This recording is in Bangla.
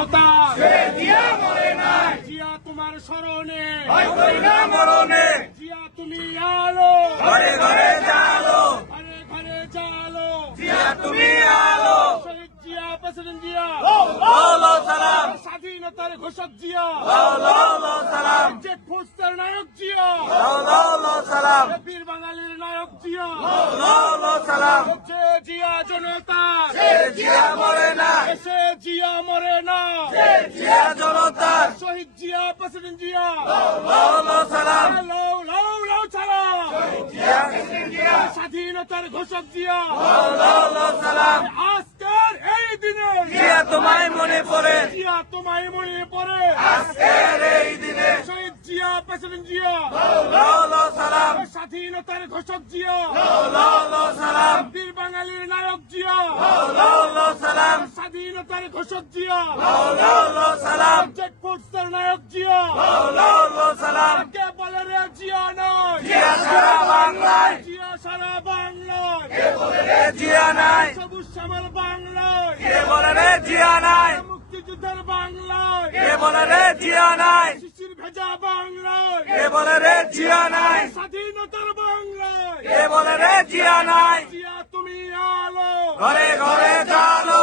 জনতা জিয়া মরে নাই, জিয়া তোমার স্মরণে ভয় করি না মরণে, জিয়া তুমি আলো ঘরে ঘরে জালো, ঘরে ঘরে জালো জিয়া তুমি আলো, শহীদ জিয়া প্রেসিডেন্ট জিয়া লাও সালাম, স্বাধীনতার ঘোষক জিয়া লাও সালাম, চেক ফোর্সের নায়ক জিয়া লাও সালাম, বীর বাঙালির নায়ক জিয়া লাও সালাম, যে জিয়া জনতা জিয়া মরে নাই, সে জিয়া মরে না জিয়া জনতা, শহীদ জিয়া প্রেসিডেন্ট জিয়া লাও সালাম, লাও লাও লাও ছাড়া জিয়া স্বাধীনতার ঘোষক জিয়া লাও সালাম, আজকের এই দিনে জিয়া তোমায় মনে পড়ে, জিয়া তোমায় মনে পড়ে আজকের এই দিনে, শহীদ জিয়া প্রেসিডেন্ট জিয়া লাও সালাম, স্বাধীনতার ঘোষক জিয়া লাও সালাম, বীর বাঙালির নায়ক জিয়া লাও সালাম, স্বাধীনতার ঘোষক জিয়া লাও সালাম, চেক ফোর্সের নায়ক জিয়া লাও সালাম, কে বলে রে জিয়া নয় জিয়া সারা বাংলায়, জিয়া সারা বাংলায় জিয়া নাই, সবুজ শ্যামল বাংলায় কে বলে রে জিয়া নাই, মুক্তিযুদ্ধের বাংলায় কে বলে রে জিয়া নাই, শিশির ভেজা বাংলায় কে বলে রে জিয়া নাই, স্বাধীনতার বাংলায় কে বলে রে জিয়া নাই, জিয়া তুমি আলো ঘরে ঘরে জালো,